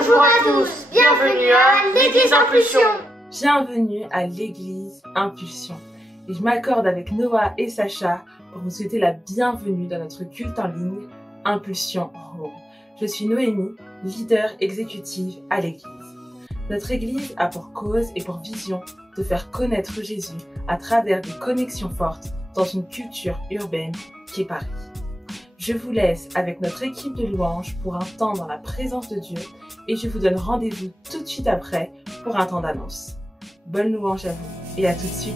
Bonjour à tous, bienvenue à l'Église Impulsion. Bienvenue à l'Église Impulsion. Et je m'accorde avec Noah et Sacha pour vous souhaiter la bienvenue dans notre culte en ligne Impulsion Home. Je suis Noémie, leader exécutive à l'Église. Notre Église a pour cause et pour vision de faire connaître Jésus à travers des connexions fortes dans une culture urbaine qui est Paris. Je vous laisse avec notre équipe de louanges pour un temps dans la présence de Dieu et je vous donne rendez-vous tout de suite après pour un temps d'annonce. Bonne louange à vous et à tout de suite.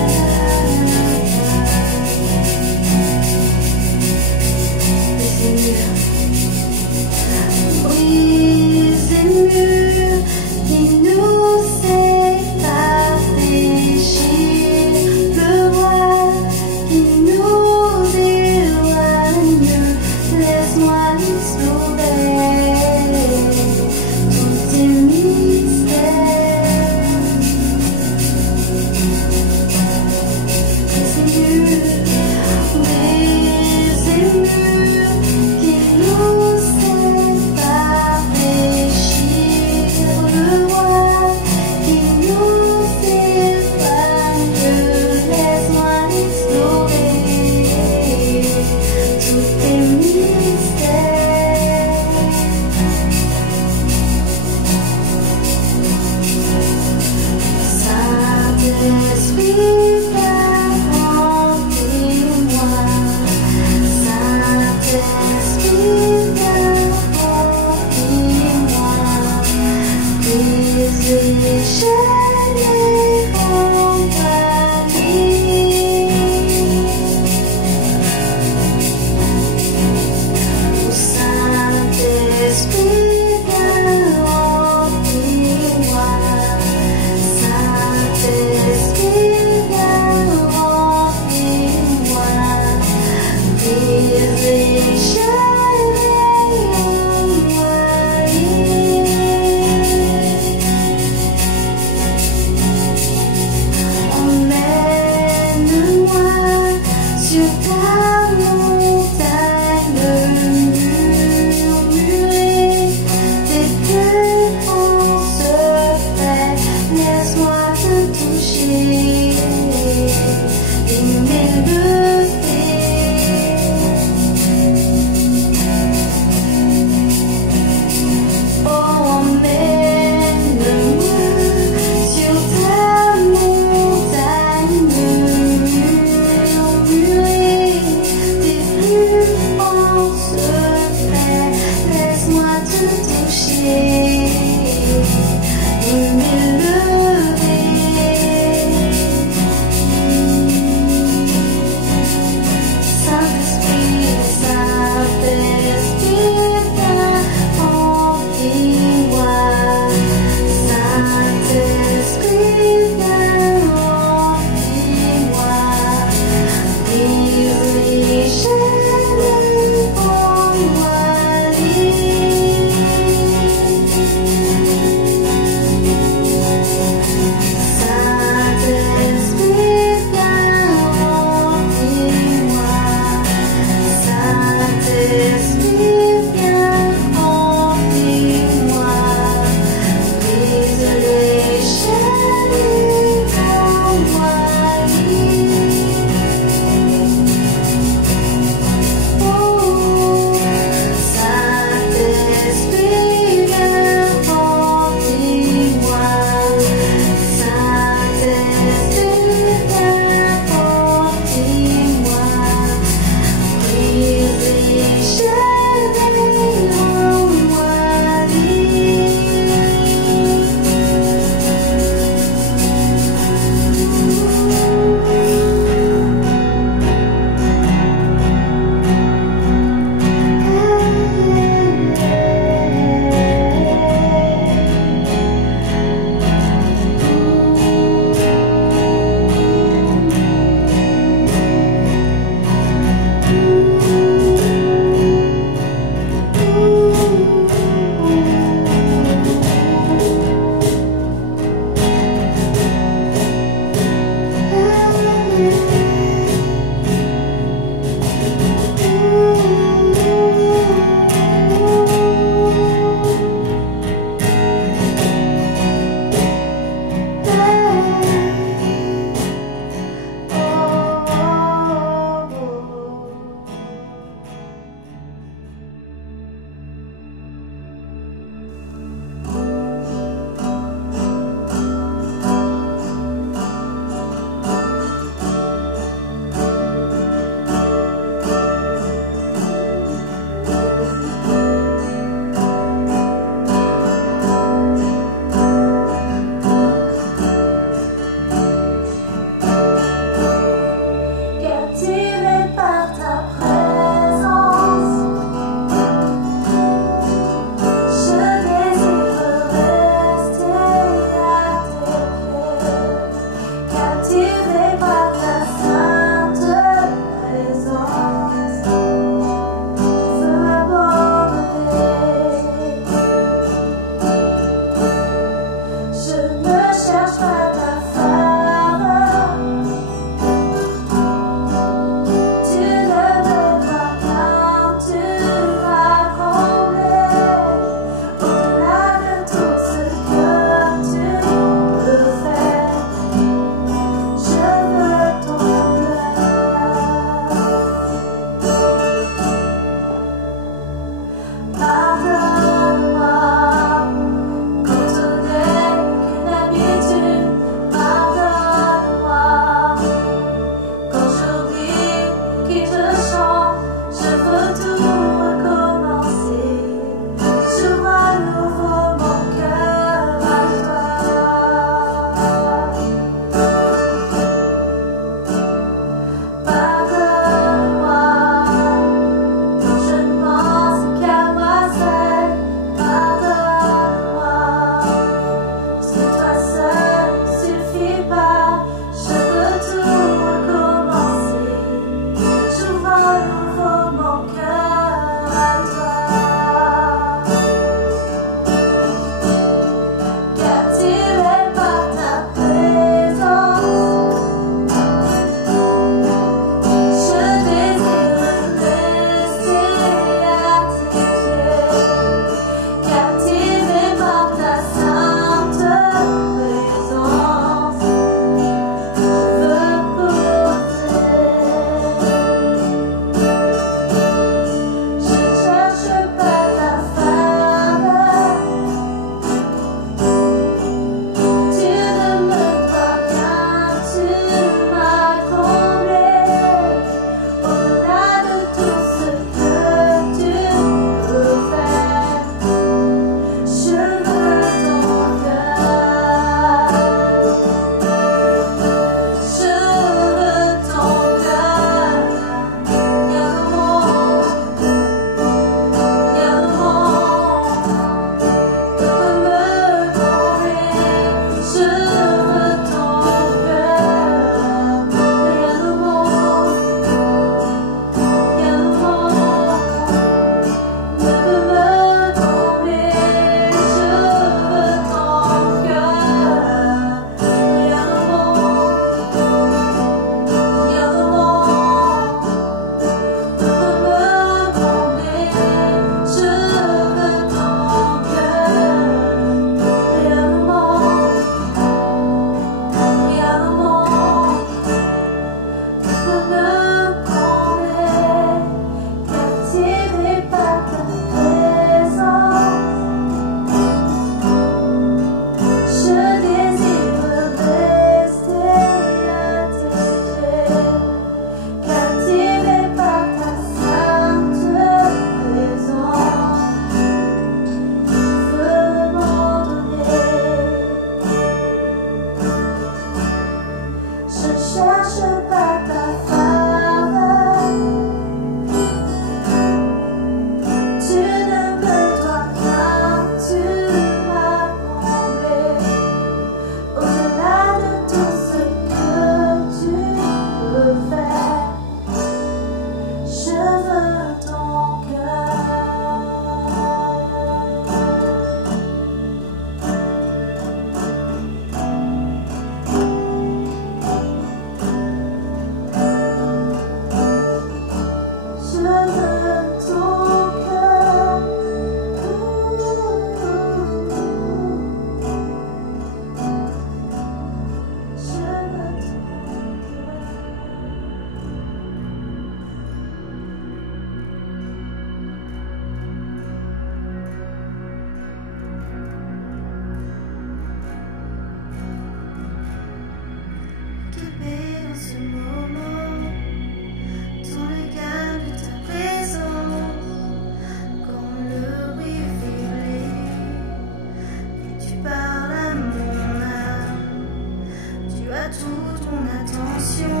toute mon attention.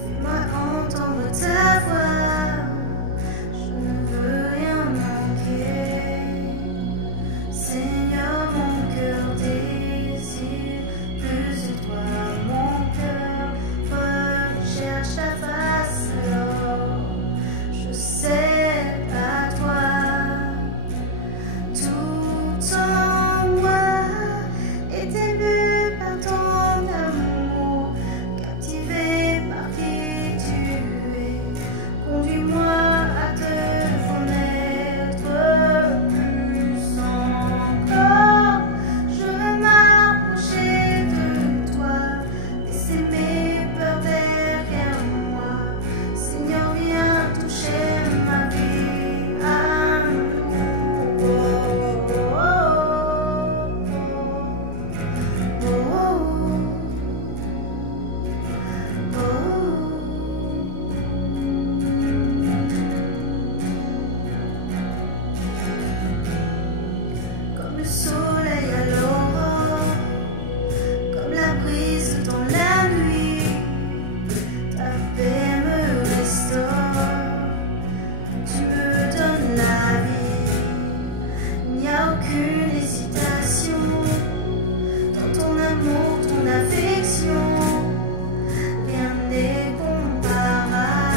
Fais-moi entendre ta voix. Je ne veux rien manquer. Seigneur, mon cœur désire plus de toi. Mon cœur recherche ta face. Alors je sais à toi. Tout en moi est ému par ton amour, captivé par qui tu es. Conduis-moi à te connaître plus encore. Je veux m'approcher de toi, laisser mes peurs derrière moi. Seigneur, viens toucher ma vie à nouveau. Comme le soleil à l'aurore, comme la brise dans la nuit, ta paix me restaure, tu me donnes la vie. Il n'y a aucune hésitation dans ton amour, ton affection, rien n'est comparable.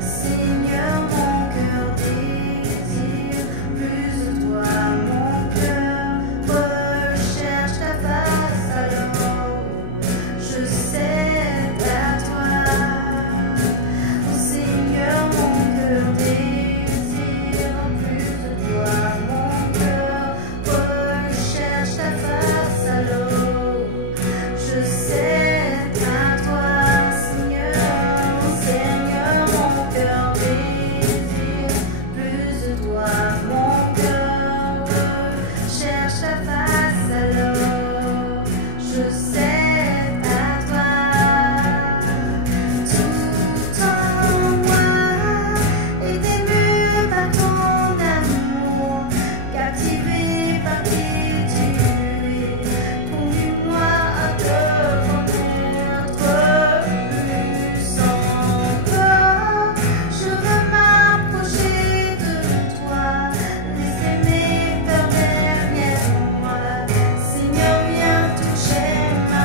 Seigneur, mon cœur désire plus de toi. Mon cœur recherche ta face. Alors je sais à toi. Oh Seigneur, mon cœur désire plus de toi. Mon cœur recherche ta face. Alors je sais à toi, Seigneur. Oh Seigneur, mon cœur désire plus de toi. Mon cœur recherche ta face. Alors je sais à toi. Tout en moi est ému par ton amour, captivé par qui tu es. Conduis-moi à te connaître plus encore. Je veux m'approcher de toi, laisser mes peurs derrière moi. Seigneur, viens toucher ma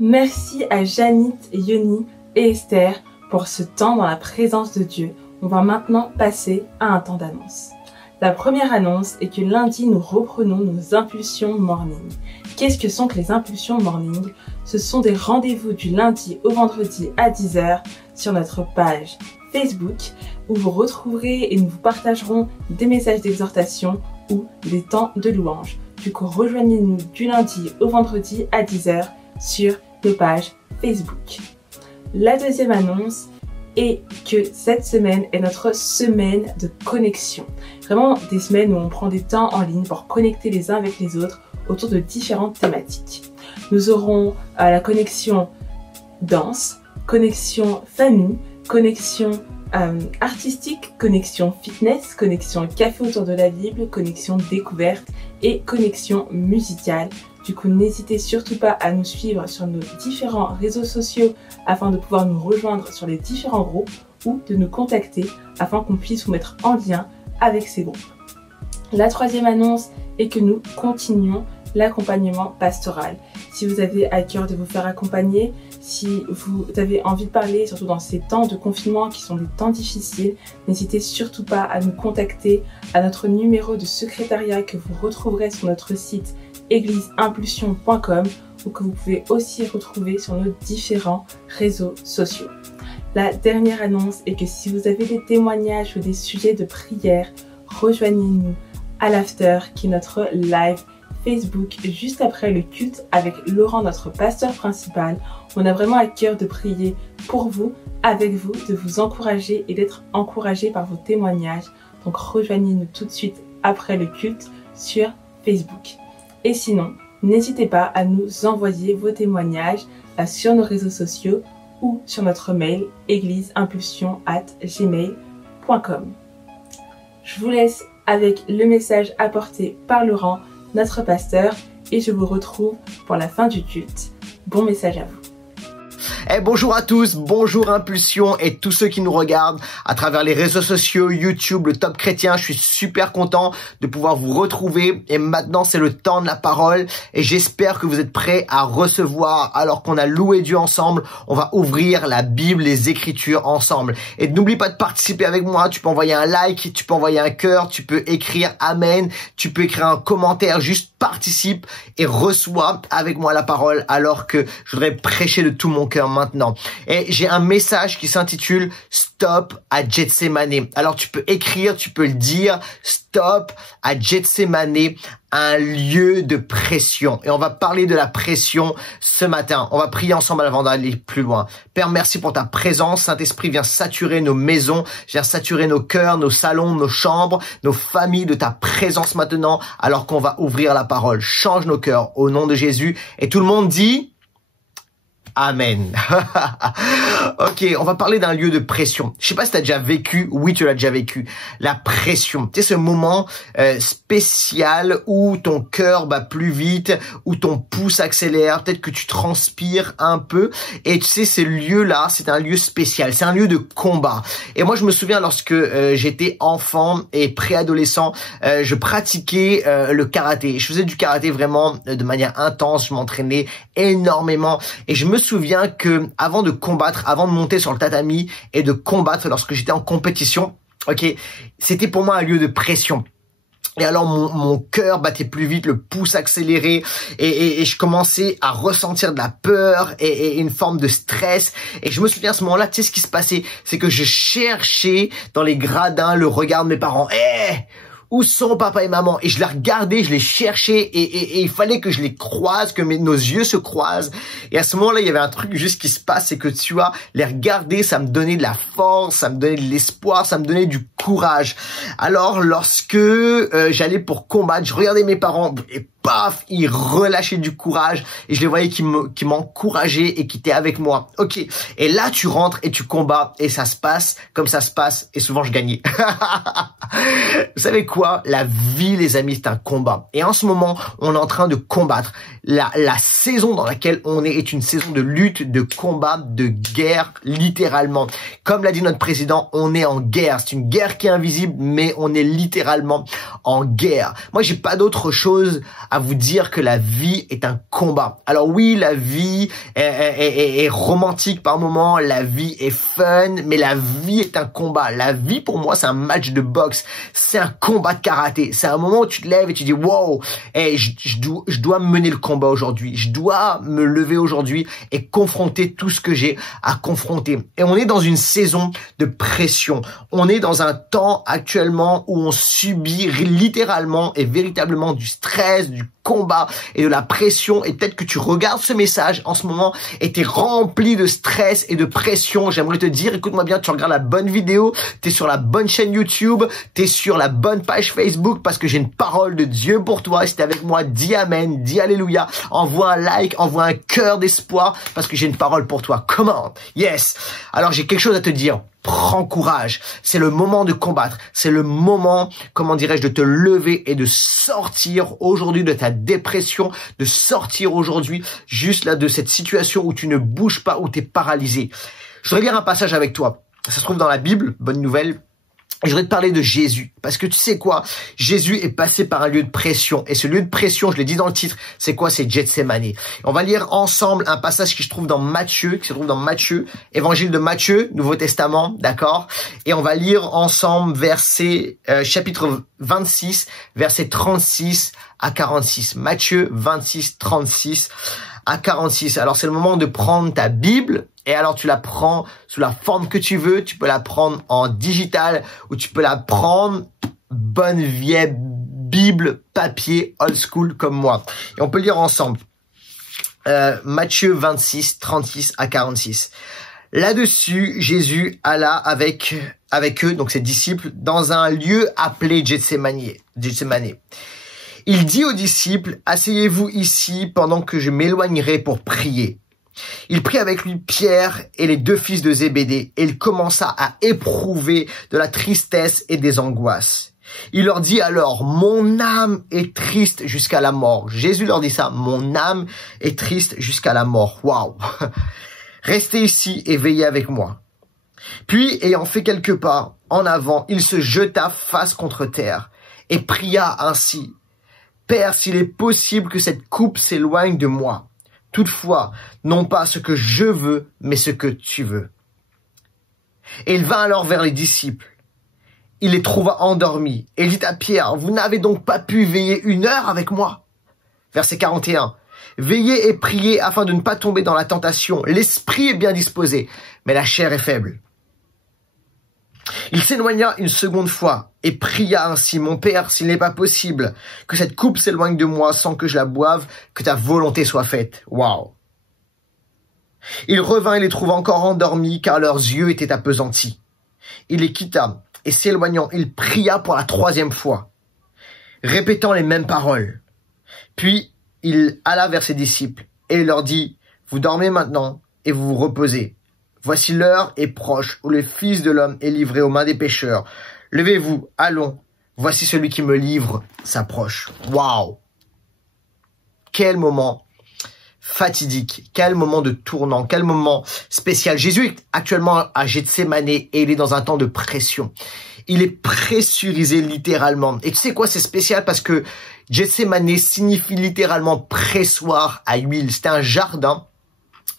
Merci à Janit, Yoni et Esther pour ce temps dans la présence de Dieu. On va maintenant passer à un temps d'annonce. La première annonce est que lundi, nous reprenons nos impulsions morning. Qu'est-ce que sont que les impulsions morning? Ce sont des rendez-vous du lundi au vendredi à 10h sur notre page Facebook où vous retrouverez et nous vous partagerons des messages d'exhortation ou des temps de louange. Du coup, rejoignez-nous du lundi au vendredi à 10h sur nos pages Facebook. La deuxième annonce est que cette semaine est notre semaine de connexion. Vraiment des semaines où on prend des temps en ligne pour connecter les uns avec les autres autour de différentes thématiques. Nous aurons la connexion danse, connexion famille, connexion artistique, connexion fitness, connexion café autour de la Bible, connexion découverte et connexion musicale. Du coup, n'hésitez surtout pas à nous suivre sur nos différents réseaux sociaux afin de pouvoir nous rejoindre sur les différents groupes ou de nous contacter afin qu'on puisse vous mettre en lien avec ces groupes. La troisième annonce est que nous continuons l'accompagnement pastoral. Si vous avez à cœur de vous faire accompagner, si vous avez envie de parler, surtout dans ces temps de confinement qui sont des temps difficiles, n'hésitez surtout pas à nous contacter à notre numéro de secrétariat que vous retrouverez sur notre site égliseimpulsion.com ou que vous pouvez aussi retrouver sur nos différents réseaux sociaux. La dernière annonce est que si vous avez des témoignages ou des sujets de prière, rejoignez-nous à l'after qui est notre live Facebook juste après le culte avec Laurent, notre pasteur principal. On a vraiment à cœur de prier pour vous, avec vous, de vous encourager et d'être encouragé par vos témoignages. Donc rejoignez-nous tout de suite après le culte sur Facebook. Et sinon, n'hésitez pas à nous envoyer vos témoignages sur nos réseaux sociaux ou sur notre mail égliseimpulsion@gmail.com. Je vous laisse avec le message apporté par Laurent, notre pasteur, et je vous retrouve pour la fin du culte. Bon message à vous. Bonjour à tous, bonjour Impulsion et tous ceux qui nous regardent à travers les réseaux sociaux, YouTube, le Top Chrétien. Je suis super content de pouvoir vous retrouver et maintenant c'est le temps de la parole et j'espère que vous êtes prêts à recevoir. Alors qu'on a loué Dieu ensemble, on va ouvrir la Bible, les Écritures ensemble. Et n'oublie pas de participer avec moi, tu peux envoyer un like, tu peux envoyer un cœur, tu peux écrire Amen, tu peux écrire un commentaire, juste participe et reçois avec moi la parole alors que je voudrais prêcher de tout mon cœur maintenant. Et j'ai un message qui s'intitule Stop à Gethsémané. Alors tu peux écrire, tu peux le dire, Stop à Gethsémané, un lieu de pression. Et on va parler de la pression ce matin. On va prier ensemble avant d'aller plus loin. Père, merci pour ta présence. Saint-Esprit, viens saturer nos maisons, viens saturer nos cœurs, nos salons, nos chambres, nos familles de ta présence maintenant alors qu'on va ouvrir la parole. Change nos cœurs au nom de Jésus. Et tout le monde dit Amen. Ok, on va parler d'un lieu de pression. Je sais pas si tu as déjà vécu, oui tu l'as déjà vécu, la pression. Tu sais, ce moment spécial où ton cœur bat plus vite, où ton pouce accélère, peut-être que tu transpires un peu. Et tu sais, ce lieu-là, c'est un lieu spécial, c'est un lieu de combat. Et moi, je me souviens lorsque j'étais enfant et préadolescent, je pratiquais le karaté. Je faisais du karaté vraiment de manière intense, je m'entraînais énormément. Et je me souviens que avant de combattre, avant de monter sur le tatami et de combattre lorsque j'étais en compétition, ok, c'était pour moi un lieu de pression. Et alors mon cœur battait plus vite, le pouce accéléré et je commençais à ressentir de la peur et une forme de stress. Et je me souviens à ce moment-là, tu sais ce qui se passait, c'est que je cherchais dans les gradins le regard de mes parents. Où sont papa et maman? Et je les regardais, je les cherchais et il fallait que je les croise, que nos yeux se croisent. Et à ce moment-là, il y avait un truc juste qui se passe, c'est que tu vois, les regarder, ça me donnait de la force, ça me donnait de l'espoir, ça me donnait du courage. Alors, lorsque j'allais pour combattre, je regardais mes parents et paf, ils relâchaient du courage et je les voyais qui m'encourageaient et qui étaient avec moi. Ok. Et là, tu rentres et tu combats et ça se passe comme ça se passe et souvent je gagnais. Vous savez quoi? La vie, les amis, c'est un combat. Et en ce moment, on est en train de combattre. La saison dans laquelle on est une saison de lutte, de combat, de guerre, littéralement. Comme l'a dit notre président, on est en guerre. C'est une guerre qui est invisible, mais on est littéralement en guerre. Moi, j'ai pas d'autre chose à vous dire que la vie est un combat. Alors oui, la vie est romantique par moments, la vie est fun, mais la vie est un combat. La vie, pour moi, c'est un match de boxe, c'est un combat de karaté. C'est un moment où tu te lèves et tu dis, wow, je dois mener le combat aujourd'hui. Je dois me lever aujourd'hui et confronter tout ce que j'ai à confronter. Et on est dans une saison de pression. On est dans un temps actuellement où on subit littéralement et véritablement du stress, du combat et de la pression. Et peut-être que tu regardes ce message en ce moment et t'es rempli de stress et de pression. J'aimerais te dire, écoute-moi bien, tu regardes la bonne vidéo, t'es sur la bonne chaîne YouTube, t'es sur la bonne page Facebook parce que j'ai une parole de Dieu pour toi. Si t'es avec moi, dis Amen, dis Alléluia, envoie un like, envoie un cœur d'espoir parce que j'ai une parole pour toi. Comment? Yes. Alors j'ai quelque chose à te dire. Prends courage. C'est le moment de combattre. C'est le moment, comment dirais-je, de te lever et de sortir aujourd'hui de ta dépression, de sortir aujourd'hui juste là de cette situation où tu ne bouges pas, où tu es paralysé. Je voudrais lire un passage avec toi. Ça se trouve dans la Bible, bonne nouvelle. Et je voudrais te parler de Jésus, parce que tu sais quoi, Jésus est passé par un lieu de pression, et ce lieu de pression, je l'ai dit dans le titre, c'est quoi? C'est Gethsémani. On va lire ensemble un passage qui se trouve dans Matthieu, Évangile de Matthieu, Nouveau Testament, d'accord? Et on va lire ensemble chapitre 26, versets 36 à 46. Matthieu 26, 36 à 46. Alors c'est le moment de prendre ta Bible, et alors tu la prends sous la forme que tu veux, tu peux la prendre en digital ou tu peux la prendre bonne vieille Bible papier old school comme moi. Et on peut lire ensemble. Matthieu 26, 36 à 46. Là-dessus, Jésus alla avec eux, donc ses disciples, dans un lieu appelé Gethsémani. Il dit aux disciples, « Asseyez-vous ici pendant que je m'éloignerai pour prier. » Il prit avec lui Pierre et les deux fils de Zébédée, et il commença à éprouver de la tristesse et des angoisses. Il leur dit alors, « Mon âme est triste jusqu'à la mort. » Jésus leur dit ça, « Mon âme est triste jusqu'à la mort. » Waouh! Restez ici et veillez avec moi. Puis, ayant fait quelques pas en avant, il se jeta face contre terre et pria ainsi, « Père, s'il est possible que cette coupe s'éloigne de moi. Toutefois, non pas ce que je veux, mais ce que tu veux. » Et il vint alors vers les disciples. Il les trouva endormis. Et il dit à Pierre, « Vous n'avez donc pas pu veiller 1 heure avec moi ?» Verset 41. « Veillez et priez afin de ne pas tomber dans la tentation. L'esprit est bien disposé, mais la chair est faible. » Il s'éloigna une seconde fois et pria ainsi, « Mon Père, s'il n'est pas possible que cette coupe s'éloigne de moi sans que je la boive, que ta volonté soit faite. » Waouh! Il revint et les trouva encore endormis, car leurs yeux étaient appesantis. Il les quitta, et s'éloignant, il pria pour la 3e fois, répétant les mêmes paroles. Puis il alla vers ses disciples, et il leur dit, « Vous dormez maintenant, et vous vous reposez. Voici l'heure est proche où le Fils de l'homme est livré aux mains des pécheurs. Levez-vous, allons. Voici celui qui me livre s'approche. » Waouh! Quel moment fatidique, quel moment de tournant, quel moment spécial. Jésus est actuellement à Gethsémani et il est dans un temps de pression. Il est pressurisé littéralement. Et tu sais quoi, c'est spécial parce que Gethsémani signifie littéralement pressoir à huile. C'était un jardin.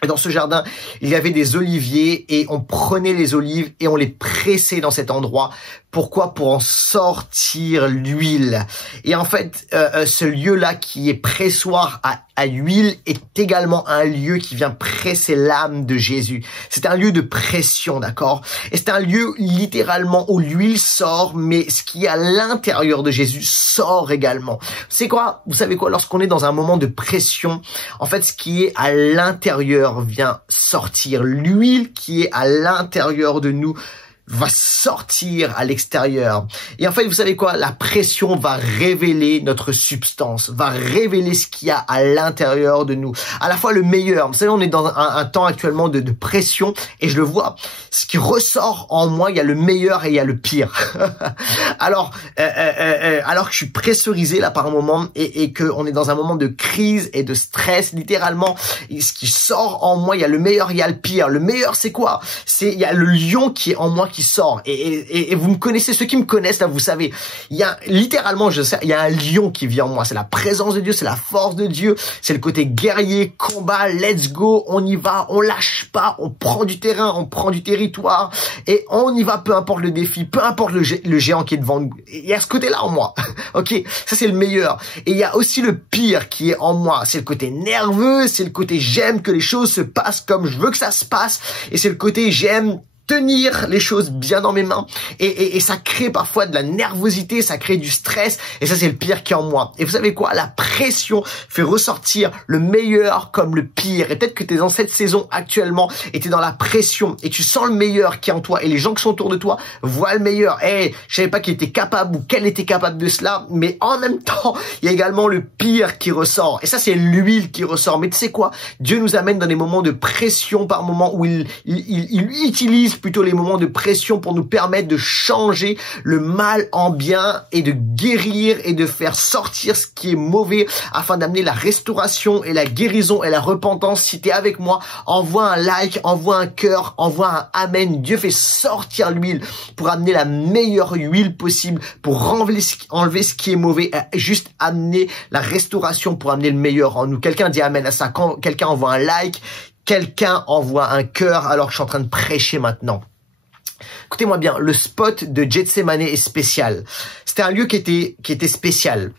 Et dans ce jardin, il y avait des oliviers et on prenait les olives et on les pressait dans cet endroit. Pourquoi? Pour en sortir l'huile. Et en fait, ce lieu-là qui est pressoir à huile est également un lieu qui vient presser l'âme de Jésus. C'est un lieu de pression, d'accord? Et c'est un lieu littéralement où l'huile sort, mais ce qui est à l'intérieur de Jésus sort également. C'est quoi? Vous savez quoi? Lorsqu'on est dans un moment de pression, en fait, ce qui est à l'intérieur vient sortir. L'huile qui est à l'intérieur de nous va sortir à l'extérieur. Et en fait, vous savez quoi? La pression va révéler notre substance, va révéler ce qu'il y a à l'intérieur de nous. À la fois le meilleur. Vous savez, on est dans un temps actuellement de pression et je le vois. Ce qui ressort en moi, il y a le meilleur et il y a le pire. Alors que je suis pressurisé là par un moment et que on est dans un moment de crise et de stress, littéralement, ce qui sort en moi, il y a le meilleur, il y a le pire. Le meilleur, c'est quoi? Il y a le lion qui est en moi qui sort. Et vous me connaissez, ceux qui me connaissent là, vous savez, il y a littéralement, il y a un lion qui vit en moi. C'est la présence de Dieu, c'est la force de Dieu, c'est le côté guerrier, combat, let's go, on y va, on lâche pas, on prend du terrain, on prend du territoire et on y va, peu importe le défi, peu importe le géant qui est devant nous. Il y a ce côté-là en moi, ok, ça c'est le meilleur. Et il y a aussi le pire qui est en moi, c'est le côté nerveux, c'est le côté j'aime que les choses se passent comme je veux que ça se passe, et c'est le côté j'aime tenir les choses bien dans mes mains et ça crée parfois de la nervosité, ça crée du stress et ça c'est le pire qui est en moi. Et vous savez quoi, la pression fait ressortir le meilleur comme le pire. Et peut-être que tu es dans cette saison actuellement et tu es dans la pression et tu sens le meilleur qui est en toi et les gens qui sont autour de toi voient le meilleur. Je savais pas qu'il était capable ou qu'elle était capable de cela, mais en même temps il y a également le pire qui ressort et ça c'est l'huile qui ressort. Mais tu sais quoi, Dieu nous amène dans des moments de pression par moments où il utilise plutôt les moments de pression pour nous permettre de changer le mal en bien et de guérir et de faire sortir ce qui est mauvais afin d'amener la restauration et la guérison et la repentance. Si tu es avec moi, envoie un like, envoie un cœur, envoie un amen. Dieu fait sortir l'huile pour amener la meilleure huile possible, pour enlever ce qui est mauvais, et juste amener la restauration pour amener le meilleur en nous. Quelqu'un dit amen à ça. Quand quelqu'un envoie un like, quelqu'un envoie un cœur alors que je suis en train de prêcher maintenant. Écoutez-moi bien, le spot de Gethsemane est spécial. C'était un lieu qui était spécial.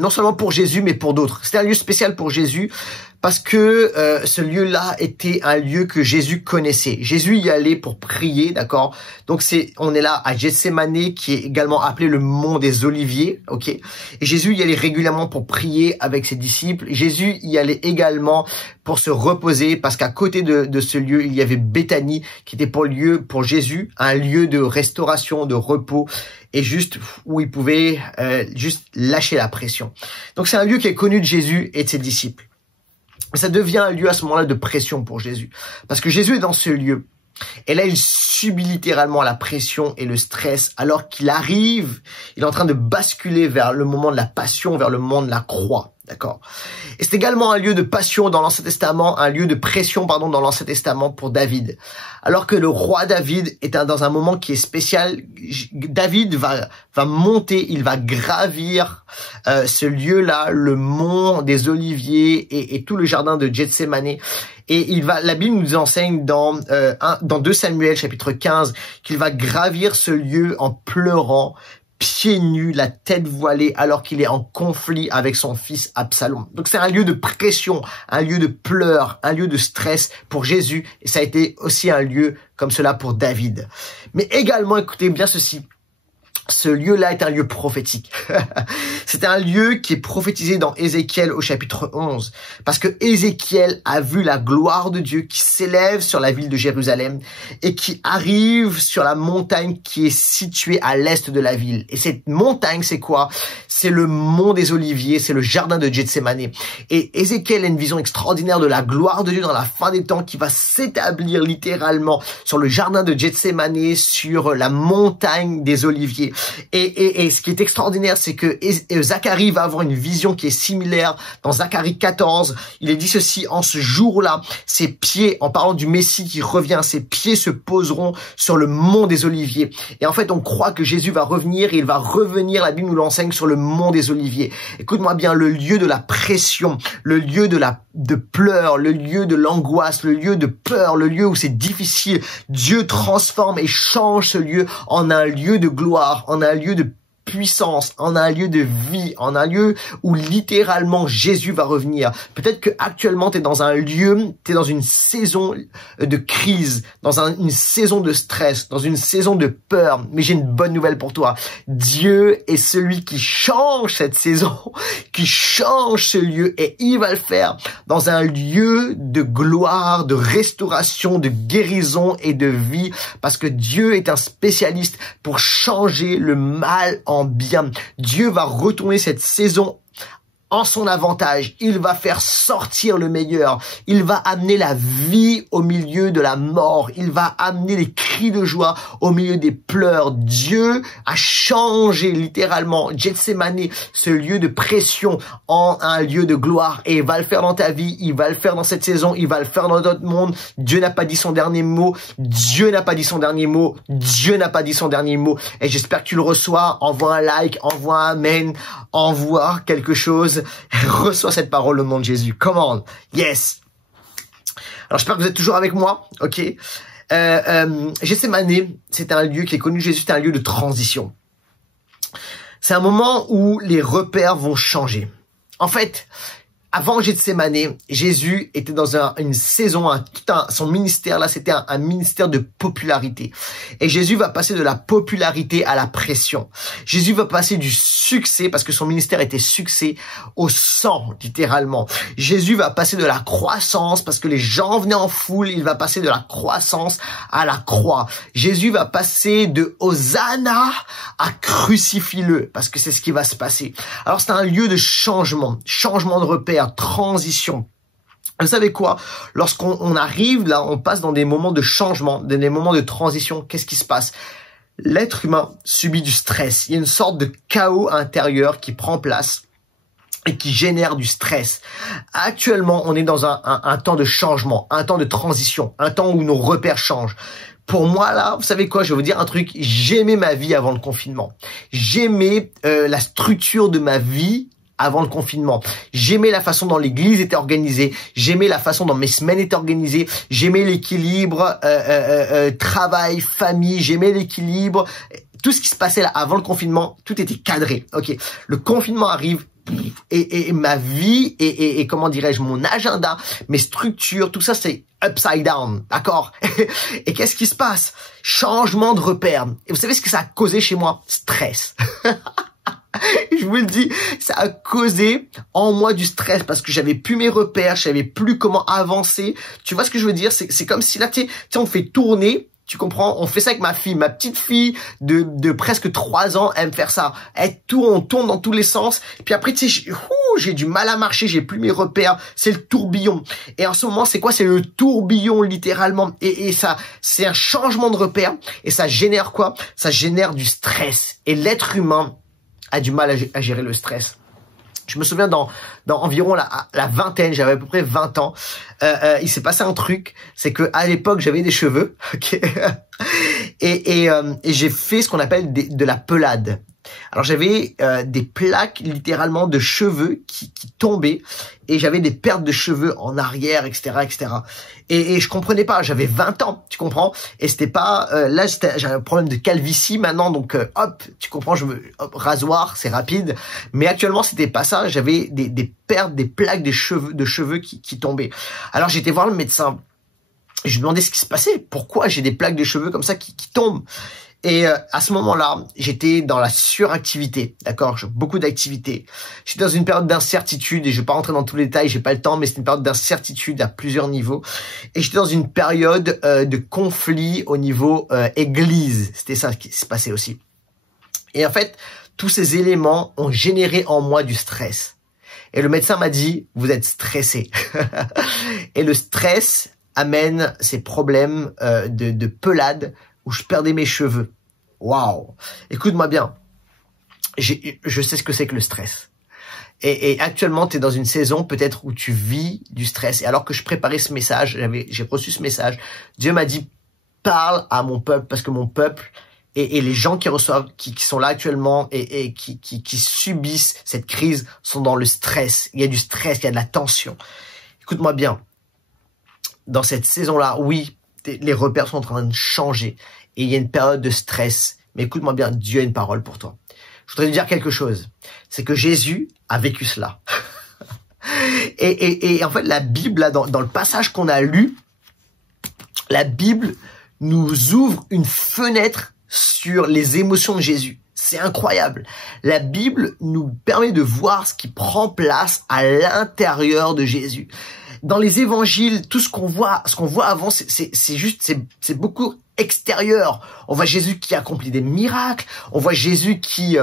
Non seulement pour Jésus, mais pour d'autres. C'était un lieu spécial pour Jésus parce que ce lieu-là était un lieu que Jésus connaissait. Jésus y allait pour prier, d'accord? Donc on est là à Gethsemane, qui est également appelé le mont des Oliviers, ok? Et Jésus y allait régulièrement pour prier avec ses disciples. Jésus y allait également pour se reposer, parce qu'à côté de ce lieu, il y avait Béthanie, qui était pour Jésus, un lieu de restauration, de repos, et juste où il pouvait juste lâcher la pression. Donc c'est un lieu qui est connu de Jésus et de ses disciples. Ça devient un lieu à ce moment-là de pression pour Jésus. Parce que Jésus est dans ce lieu. Et là, il subit littéralement la pression et le stress alors qu'il arrive, il est en train de basculer vers le moment de la passion, vers le moment de la croix. D'accord. Et c'est également un lieu de passion dans l'Ancien Testament, un lieu de pression, pardon, dans l'Ancien Testament pour David. Alors que le roi David est dans un moment qui est spécial, David va monter, il va gravir ce lieu-là, le mont des Oliviers et tout le jardin de Gethsemane. Et la Bible nous enseigne dans 2 Samuel chapitre 15 qu'il va gravir ce lieu en pleurant, pieds nus, la tête voilée, alors qu'il est en conflit avec son fils Absalom. Donc c'est un lieu de pression, un lieu de pleurs, un lieu de stress pour Jésus. Et ça a été aussi un lieu comme cela pour David. Mais également, écoutez bien ceci, ce lieu-là est un lieu prophétique. C'est un lieu qui est prophétisé dans Ézéchiel au chapitre 11. Parce que Ézéchiel a vu la gloire de Dieu qui s'élève sur la ville de Jérusalem et qui arrive sur la montagne qui est située à l'est de la ville. Et cette montagne, c'est quoi? C'est le mont des Oliviers, c'est le jardin de Gethsemane. Et Ézéchiel a une vision extraordinaire de la gloire de Dieu dans la fin des temps qui va s'établir littéralement sur le jardin de Gethsemane, sur la montagne des Oliviers. Et ce qui est extraordinaire, c'est que Zacharie va avoir une vision qui est similaire. Dans Zacharie 14, il est dit ceci: en ce jour-là, ses pieds, en parlant du Messie qui revient, ses pieds se poseront sur le mont des Oliviers. Et en fait, on croit que Jésus va revenir, et il va revenir, la Bible nous l'enseigne, sur le mont des Oliviers. Écoute-moi bien, le lieu de la pression, le lieu de pleurs, le lieu de l'angoisse, le lieu de peur, le lieu où c'est difficile, Dieu transforme et change ce lieu en un lieu de gloire, en un lieu de puissance, en un lieu de vie, en un lieu où littéralement Jésus va revenir. Peut-être que actuellement tu es dans un lieu, tu es dans une saison de crise, dans une saison de stress, dans une saison de peur, mais j'ai une bonne nouvelle pour toi. Dieu est celui qui change cette saison, qui change ce lieu, et il va le faire dans un lieu de gloire, de restauration, de guérison et de vie, parce que Dieu est un spécialiste pour changer le mal en bien. Dieu va retourner cette saison en son avantage. Il va faire sortir le meilleur. Il va amener la vie au milieu de la mort. Il va amener les cris de joie, au milieu des pleurs. Dieu a changé littéralement Gethsémané, ce lieu de pression, en un lieu de gloire. Et il va le faire dans ta vie, il va le faire dans cette saison, il va le faire dans notre monde. Dieu n'a pas dit son dernier mot. Dieu n'a pas dit son dernier mot. Dieu n'a pas dit son dernier mot. Et j'espère que tu le reçois. Envoie un like, envoie un amen, envoie quelque chose. Reçois cette parole au nom de Jésus. Come on. Yes. Alors j'espère que vous êtes toujours avec moi. Ok. Gethsémané, c'est un lieu qui est connu de Jésus, c'est un lieu de transition. C'est un moment où les repères vont changer. En fait, avant Gethsémané, Jésus était dans une saison, son ministère là, c'était un ministère de popularité. Et Jésus va passer de la popularité à la pression. Jésus va passer du succès, parce que son ministère était succès, au sang, littéralement. Jésus va passer de la croissance, parce que les gens venaient en foule, il va passer de la croissance à la croix. Jésus va passer de Hosanna à crucifie-le, parce que c'est ce qui va se passer. Alors c'est un lieu de changement de repère, transition. Vous savez quoi? Lorsqu'on arrive là, on passe dans des moments de changement, dans des moments de transition. Qu'est-ce qui se passe? L'être humain subit du stress. Il y a une sorte de chaos intérieur qui prend place et qui génère du stress. Actuellement, on est dans un temps de changement, un temps de transition, un temps où nos repères changent. Pour moi, là, vous savez quoi? Je vais vous dire un truc. J'aimais ma vie avant le confinement. J'aimais la structure de ma vie avant le confinement. J'aimais la façon dont l'église était organisée. J'aimais la façon dont mes semaines étaient organisées. J'aimais l'équilibre travail, famille. J'aimais l'équilibre. Tout ce qui se passait là avant le confinement, tout était cadré. Ok. Le confinement arrive. Et ma vie et comment dirais-je, mon agenda, mes structures, tout ça c'est upside down, d'accord? Et qu'est-ce qui se passe? Changement de repère. Et vous savez ce que ça a causé chez moi? Stress. Je vous le dis, ça a causé en moi du stress parce que j'avais plus mes repères, je savais plus comment avancer. Tu vois ce que je veux dire? C'est comme si là, tu sais, on fait tourner. Tu comprends? On fait ça avec ma fille. Ma petite fille de presque 3 ans aime faire ça. On tourne dans tous les sens. Et puis après, tu sais, j'ai du mal à marcher. J'ai plus mes repères. C'est le tourbillon. Et en ce moment, c'est quoi? C'est le tourbillon, littéralement. Et ça, c'est un changement de repère. Et ça génère quoi? Ça génère du stress. Et l'être humain a du mal à gérer le stress. Je me souviens dans environ la vingtaine, j'avais à peu près 20 ans, il s'est passé un truc, c'est que à l'époque j'avais des cheveux, okay et j'ai fait ce qu'on appelle de la pelade. Alors j'avais des plaques littéralement de cheveux qui tombaient et j'avais des pertes de cheveux en arrière, etc., etc. Et je comprenais pas. J'avais 20 ans, tu comprends? Et c'était pas là, j'avais un problème de calvitie maintenant, donc hop, tu comprends? Rasoir, c'est rapide. Mais actuellement, c'était pas ça. J'avais des pertes, des plaques de cheveux qui tombaient. Alors j'étais voir le médecin. Je lui demandais ce qui se passait. Pourquoi j'ai des plaques de cheveux comme ça qui tombent? Et à ce moment-là, j'étais dans la suractivité, d'accord? J'ai beaucoup d'activités. J'étais dans une période d'incertitude et je vais pas rentrer dans tous les détails, j'ai pas le temps, mais c'était une période d'incertitude à plusieurs niveaux. Et j'étais dans une période de conflit au niveau église. C'était ça qui se passait aussi. Et en fait, tous ces éléments ont généré en moi du stress. Et le médecin m'a dit, vous êtes stressé. Et le stress amène ces problèmes de pelade, où je perdais mes cheveux. Waouh! Écoute-moi bien. Je sais ce que c'est que le stress. Et actuellement, tu es dans une saison peut-être où tu vis du stress. Et alors que je préparais ce message, j'ai reçu ce message, Dieu m'a dit, parle à mon peuple, parce que mon peuple et les gens qui reçoivent, qui sont là actuellement et qui subissent cette crise sont dans le stress. Il y a du stress, il y a de la tension. Écoute-moi bien. Dans cette saison-là, oui, les repères sont en train de changer et il y a une période de stress. Mais écoute-moi bien, Dieu a une parole pour toi. Je voudrais te dire quelque chose. C'est que Jésus a vécu cela. et en fait, la Bible, là, dans le passage qu'on a lu, la Bible nous ouvre une fenêtre sur les émotions de Jésus. C'est incroyable. La Bible nous permet de voir ce qui prend place à l'intérieur de Jésus. Dans les évangiles, tout ce qu'on voit avant, c'est beaucoup extérieur. On voit Jésus qui accomplit des miracles. On voit Jésus qui,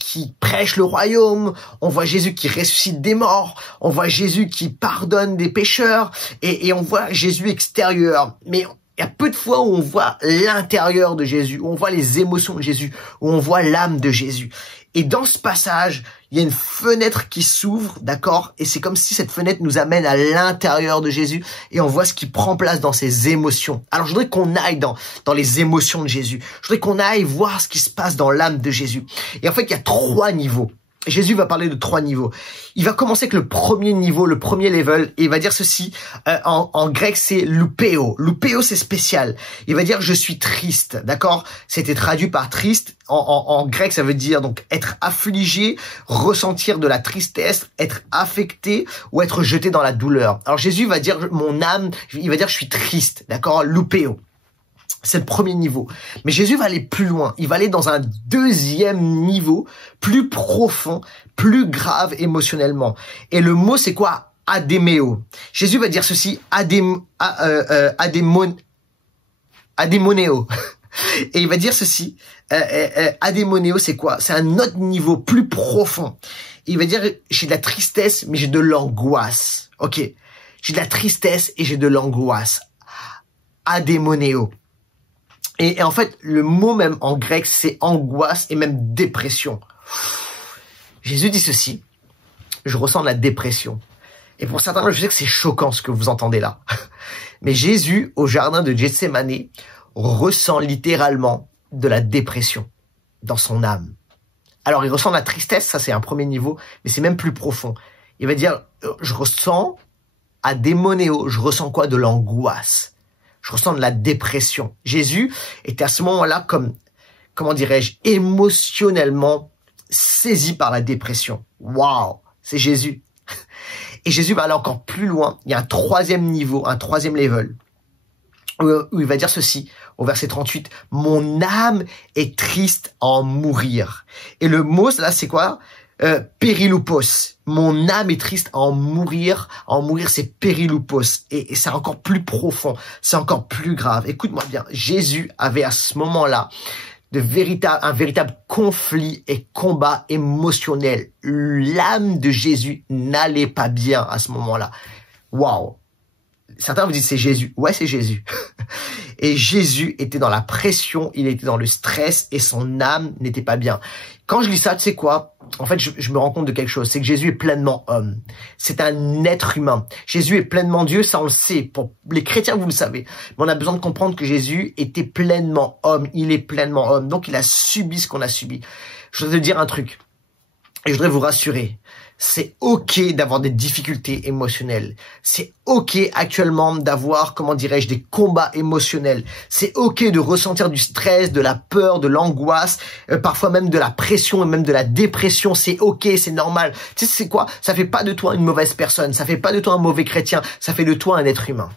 qui prêche le royaume. On voit Jésus qui ressuscite des morts. On voit Jésus qui pardonne des pécheurs. Et on voit Jésus extérieur. Mais Il y a peu de fois où on voit l'intérieur de Jésus, où on voit les émotions de Jésus, où on voit l'âme de Jésus. Et dans ce passage, il y a une fenêtre qui s'ouvre, d'accord? Et c'est comme si cette fenêtre nous amène à l'intérieur de Jésus et on voit ce qui prend place dans ses émotions. Alors je voudrais qu'on aille dans les émotions de Jésus. Je voudrais qu'on aille voir ce qui se passe dans l'âme de Jésus. Et en fait, il y a 3 niveaux. Jésus va parler de 3 niveaux. Il va commencer avec le premier niveau, le premier level, et il va dire ceci. En grec, c'est loupéo. Loupéo, c'est spécial. Il va dire je suis triste, d'accord? C'était traduit par triste. En grec, ça veut dire donc être affligé, ressentir de la tristesse, être affecté ou être jeté dans la douleur. Alors Jésus va dire mon âme, il va dire je suis triste, d'accord? Loupéo. C'est le premier niveau. Mais Jésus va aller plus loin. Il va aller dans un deuxième niveau, plus profond, plus grave émotionnellement. Et le mot, c'est quoi? Adéméo. Jésus va dire ceci, adémonéo. Et il va dire ceci, adémonéo, c'est quoi? C'est un autre niveau, plus profond. Il va dire, j'ai de la tristesse, mais j'ai de l'angoisse. Ok. J'ai de la tristesse et j'ai de l'angoisse. Adémonéo. Et en fait, le mot même en grec, c'est angoisse et même dépression. Jésus dit ceci, je ressens de la dépression. Et pour certains, je sais que c'est choquant ce que vous entendez là. Mais Jésus, au jardin de Gethsémani, ressent littéralement de la dépression dans son âme. Alors, il ressent de la tristesse, ça c'est un premier niveau, mais c'est même plus profond. Il va dire, je ressens, adémonéo, je ressens quoi? De l'angoisse. Je ressens de la dépression. Jésus était à ce moment-là comme, comment dirais-je, émotionnellement saisi par la dépression. Waouh, c'est Jésus. Et Jésus va aller encore plus loin. Il y a un 3e niveau, un 3e level, où il va dire ceci, au verset 38, « Mon âme est triste à en mourir. » Et le mot, là, c'est quoi? Périloupos. Mon âme est triste à en mourir. À en mourir, c'est périloupos. Et c'est encore plus profond. C'est encore plus grave. Écoute-moi bien. Jésus avait à ce moment-là un véritable conflit et combat émotionnel. L'âme de Jésus n'allait pas bien à ce moment-là. Waouh. Certains vous disent c'est Jésus. Ouais, c'est Jésus. Et Jésus était dans la pression, il était dans le stress et son âme n'était pas bien. Quand je lis ça, tu sais quoi? En fait, je me rends compte de quelque chose. C'est que Jésus est pleinement homme. C'est un être humain. Jésus est pleinement Dieu, ça on le sait. Pour les chrétiens, vous le savez. Mais on a besoin de comprendre que Jésus était pleinement homme. Il est pleinement homme. Donc, il a subi ce qu'on a subi. Je voudrais te dire un truc. Et je voudrais vous rassurer. C'est ok d'avoir des difficultés émotionnelles. C'est ok actuellement d'avoir, comment dirais-je, des combats émotionnels. C'est ok de ressentir du stress, de la peur, de l'angoisse, parfois même de la pression et même de la dépression. C'est ok, c'est normal. Tu sais, c'est quoi? Ça fait pas de toi une mauvaise personne. Ça fait pas de toi un mauvais chrétien. Ça fait de toi un être humain.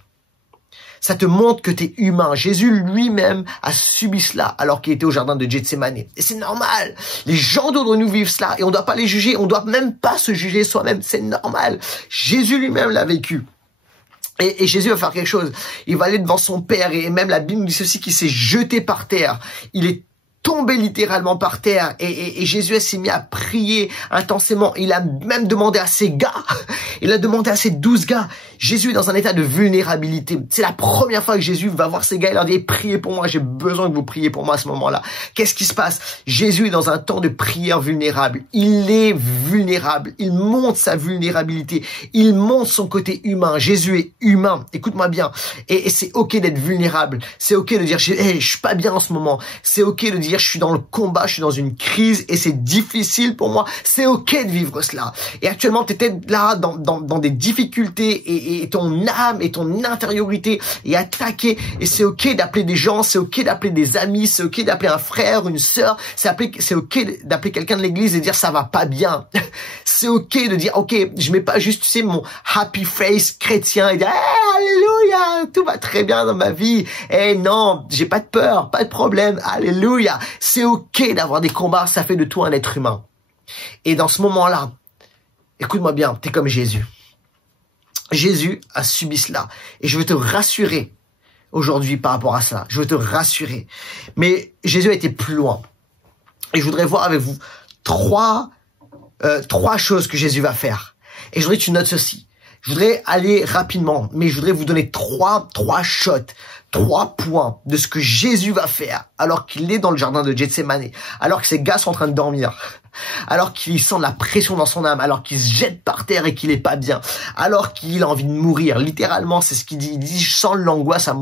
Ça te montre que tu es humain. Jésus lui-même a subi cela alors qu'il était au jardin de Gethsémani. Et c'est normal. Les gens d'autres nous vivent cela et on ne doit pas les juger. On ne doit même pas se juger soi-même. C'est normal. Jésus lui-même l'a vécu. Et Jésus va faire quelque chose. Il va aller devant son Père et même la Bible nous dit ceci, qu'il s'est jeté par terre. Il est tombé littéralement par terre et Jésus s'est mis à prier intensément. Il a même demandé à ses gars, il a demandé à ses 12 gars. Jésus est dans un état de vulnérabilité. C'est la première fois que Jésus va voir ses gars et leur dit « Priez pour moi, j'ai besoin que vous priez pour moi à ce moment-là. » Qu'est-ce qui se passe? Jésus est dans un temps de prière vulnérable. Il est vulnérable. Il montre sa vulnérabilité. Il montre son côté humain. Jésus est humain. Écoute-moi bien. Et c'est ok d'être vulnérable. C'est ok de dire hey, « Je suis pas bien en ce moment. » C'est ok de dire « Je suis dans le combat, je suis dans une crise et c'est difficile pour moi. » C'est ok de vivre cela. Et actuellement, tu étais là dans des difficultés et ton âme et ton intériorité est attaquée. Et c'est ok d'appeler des gens, c'est ok d'appeler des amis, c'est ok d'appeler un frère, une sœur, c'est ok d'appeler quelqu'un de l'église et dire ça va pas bien. C'est ok de dire ok, je mets pas juste, tu sais, mon happy face chrétien et dire alléluia, tout va très bien dans ma vie. Eh non, j'ai pas de peur, pas de problème, alléluia. C'est ok d'avoir des combats, ça fait de toi un être humain. Et dans ce moment-là, écoute-moi bien, t'es comme Jésus. Jésus a subi cela. Et je veux te rassurer aujourd'hui par rapport à ça. Je veux te rassurer. Mais Jésus a été plus loin. Et je voudrais voir avec vous trois choses que Jésus va faire. Et je voudrais que tu notes ceci. Je voudrais aller rapidement, mais je voudrais vous donner trois shots, 3 points de ce que Jésus va faire alors qu'il est dans le jardin de Gethsémane, alors que ses gars sont en train de dormir, alors qu'il sent de la pression dans son âme, alors qu'il se jette par terre et qu'il est pas bien, alors qu'il a envie de mourir. Littéralement, c'est ce qu'il dit. Il dit, je sens l'angoisse à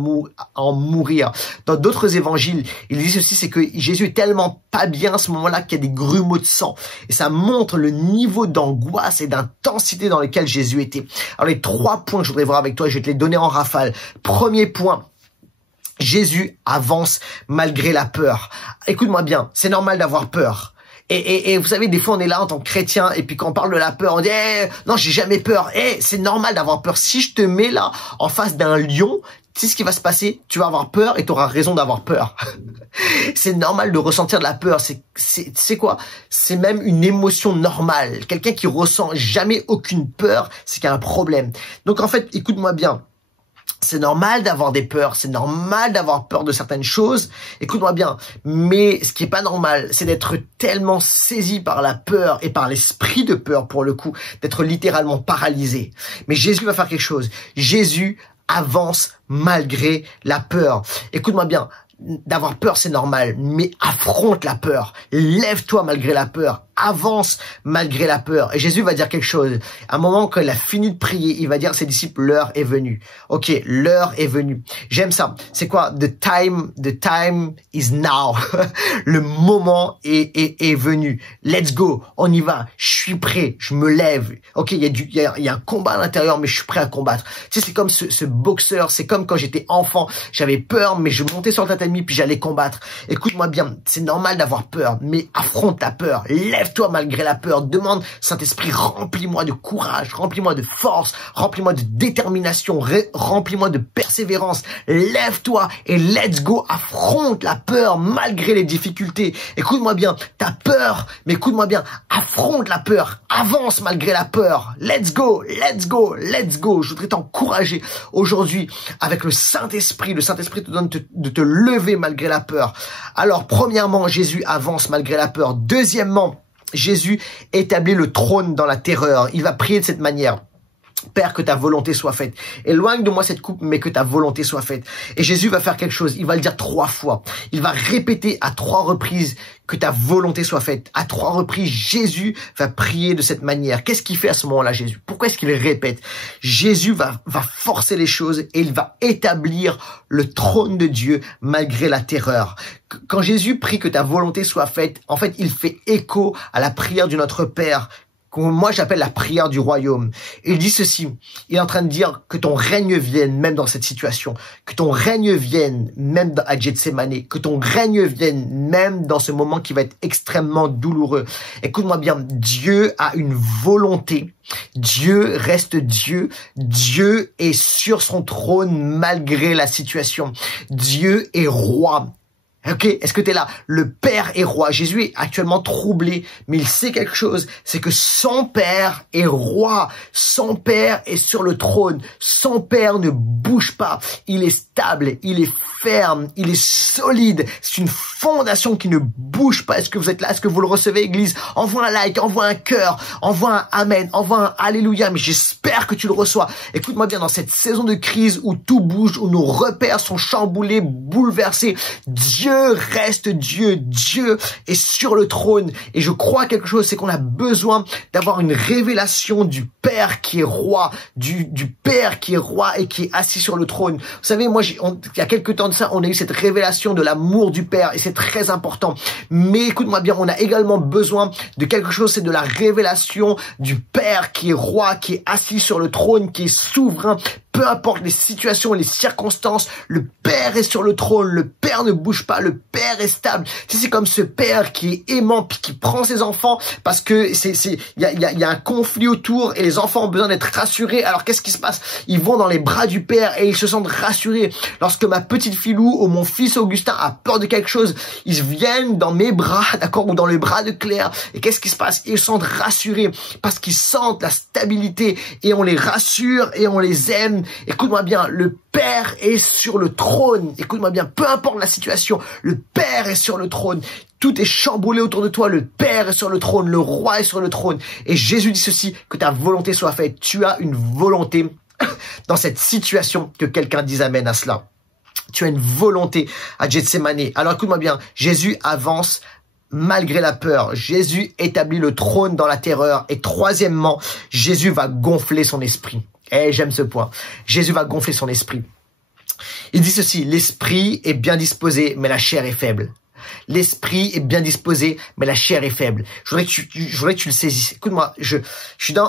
en mourir. Dans d'autres évangiles, il dit ceci, c'est que Jésus est tellement pas bien à ce moment-là qu'il y a des grumeaux de sang. Et ça montre le niveau d'angoisse et d'intensité dans lequel Jésus était. Alors les 3 points que je voudrais voir avec toi, je vais te les donner en rafale. Premier point. Jésus avance malgré la peur. Écoute-moi bien, c'est normal d'avoir peur. Et vous savez, des fois on est là en tant que chrétien et puis quand on parle de la peur, on dit non, j'ai jamais peur. C'est normal d'avoir peur. Si je te mets là en face d'un lion, tu sais ce qui va se passer? Tu vas avoir peur et tu auras raison d'avoir peur. C'est normal de ressentir de la peur. C'est quoi? C'est même une émotion normale. Quelqu'un qui ressent jamais aucune peur, c'est qu'il y a un problème. Donc en fait, écoute-moi bien. C'est normal d'avoir des peurs, c'est normal d'avoir peur de certaines choses, écoute-moi bien, mais ce qui est pas normal, c'est d'être tellement saisi par la peur et par l'esprit de peur pour le coup, d'être littéralement paralysé. Mais Jésus va faire quelque chose, Jésus avance malgré la peur. Écoute-moi bien, d'avoir peur c'est normal, mais affronte la peur, lève-toi malgré la peur, avance malgré la peur. Et Jésus va dire quelque chose. À un moment, quand il a fini de prier, il va dire à ses disciples, l'heure est venue. Ok, l'heure est venue. J'aime ça. C'est quoi? The time is now. Le moment est venu. Let's go. On y va. Je suis prêt. Je me lève. Ok, il y a un combat à l'intérieur, mais je suis prêt à combattre. Tu sais, c'est comme ce boxeur. C'est comme quand j'étais enfant. J'avais peur, mais je montais sur le tatami, puis j'allais combattre. Écoute-moi bien. C'est normal d'avoir peur, mais affronte ta peur. Lève-toi malgré la peur. Demande, Saint-Esprit, remplis-moi de courage, remplis-moi de force, remplis-moi de détermination, remplis-moi de persévérance. Lève-toi et let's go. Affronte la peur malgré les difficultés. Écoute-moi bien, t'as peur, mais écoute-moi bien, affronte la peur. Avance malgré la peur. Let's go, let's go, let's go. Je voudrais t'encourager aujourd'hui avec le Saint-Esprit. Le Saint-Esprit te donne de te lever malgré la peur. Alors, premièrement, Jésus avance malgré la peur. Deuxièmement, Jésus établit le trône dans la terreur. Il va prier de cette manière. Père, que ta volonté soit faite. Éloigne de moi cette coupe, mais que ta volonté soit faite. Et Jésus va faire quelque chose. Il va le dire 3 fois. Il va répéter à 3 reprises que ta volonté soit faite. À 3 reprises, Jésus va prier de cette manière. Qu'est-ce qu'il fait à ce moment-là, Jésus? Pourquoi est-ce qu'il répète? Jésus va forcer les choses et il va établir le trône de Dieu malgré la terreur. Quand Jésus prie que ta volonté soit faite, en fait, il fait écho à la prière du Notre Père, que moi j'appelle la prière du royaume. Il dit ceci, il est en train de dire que ton règne vienne même dans cette situation, que ton règne vienne même à Gethsémane, que ton règne vienne même dans ce moment qui va être extrêmement douloureux. Écoute-moi bien, Dieu a une volonté, Dieu reste Dieu, Dieu est sur son trône malgré la situation, Dieu est roi. Ok, est-ce que tu es là? Le Père est roi. Jésus est actuellement troublé, mais il sait quelque chose, c'est que son Père est roi. Son Père est sur le trône. Son Père ne bouge pas. Il est stable, il est ferme, il est solide. C'est une fondation qui ne bouge pas. Est-ce que vous êtes là? Est-ce que vous le recevez, Église? Envoie un like, envoie un cœur, envoie un Amen, envoie un Alléluia, mais j'espère que tu le reçois. Écoute-moi bien, dans cette saison de crise où tout bouge, où nos repères sont chamboulés, bouleversés, Dieu reste Dieu, Dieu est sur le trône. Et je crois quelque chose, c'est qu'on a besoin d'avoir une révélation du Père qui est roi, du Père qui est roi et qui est assis sur le trône. Vous savez, moi, il y a quelques temps de ça, on a eu cette révélation de l'amour du Père et c'est très important. Mais écoute-moi bien, on a également besoin de quelque chose, c'est de la révélation du Père qui est roi, qui est assis sur le trône, qui est souverain. Peu importe les situations et les circonstances, le Père est sur le trône, le Père ne bouge pas, le Père est stable. C'est comme ce Père qui est aimant puis qui prend ses enfants parce que il y a un conflit autour et les enfants ont besoin d'être rassurés. Alors qu'est-ce qui se passe? Ils vont dans les bras du Père et ils se sentent rassurés. Lorsque ma petite Filou ou mon fils Augustin a peur de quelque chose, ils viennent dans mes bras, d'accord, ou dans les bras de Claire. Et qu'est-ce qui se passe? Ils se sentent rassurés parce qu'ils sentent la stabilité et on les rassure et on les aime Écoute-moi bien, le Père est sur le trône. Écoute-moi bien, peu importe la situation, le Père est sur le trône. Tout est chamboulé autour de toi, le Père est sur le trône, le Roi est sur le trône. Et Jésus dit ceci, que ta volonté soit faite. Tu as une volonté dans cette situation, que quelqu'un dise amen à cela. Tu as une volonté à Gethsémani. Alors écoute-moi bien, Jésus avance malgré la peur. Jésus établit le trône dans la terreur. Et troisièmement, Jésus va gonfler son esprit. Eh, j'aime ce point. Jésus va gonfler son esprit. Il dit ceci, l'esprit est bien disposé, mais la chair est faible. L'esprit est bien disposé, mais la chair est faible. Je voudrais que tu le saisisses. Écoute-moi, je